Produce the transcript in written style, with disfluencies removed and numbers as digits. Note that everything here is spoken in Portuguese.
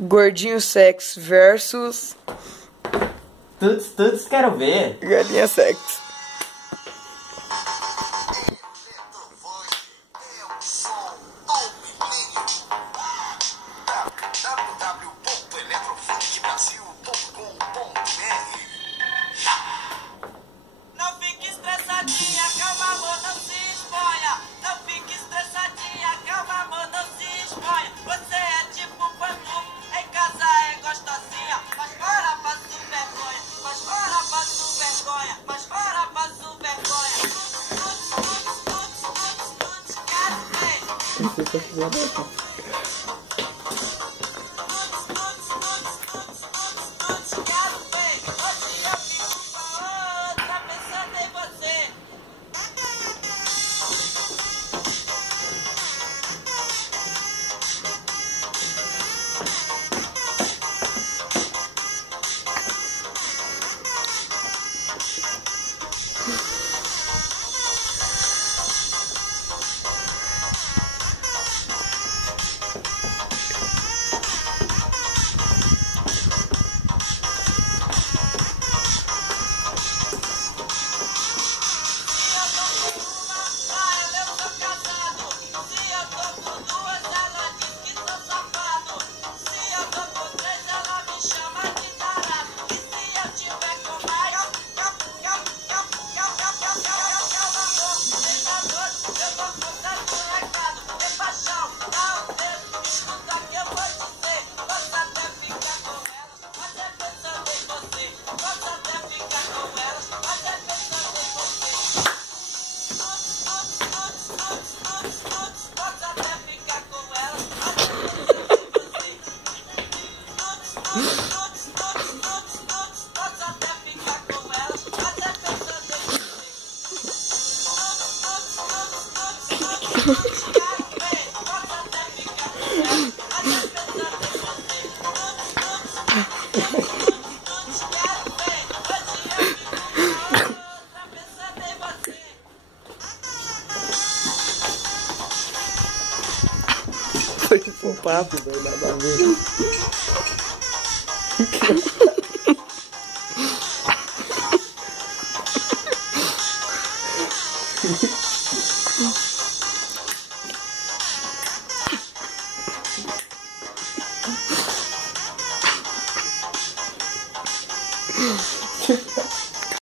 Gordinho Sex versus Tuts, quero ver. Galinha Sex. Não fique estressadinha, calma amor, não se exponha. Não fique estressadinha, calma amor, não se exponha. Você é tipo pantu, em casa é gostosinha, mas fora passo vergonha, mas fora passo vergonha, mas fora passo vergonha. Tuts, quero ver. Foi um papo, velho, nada a ver.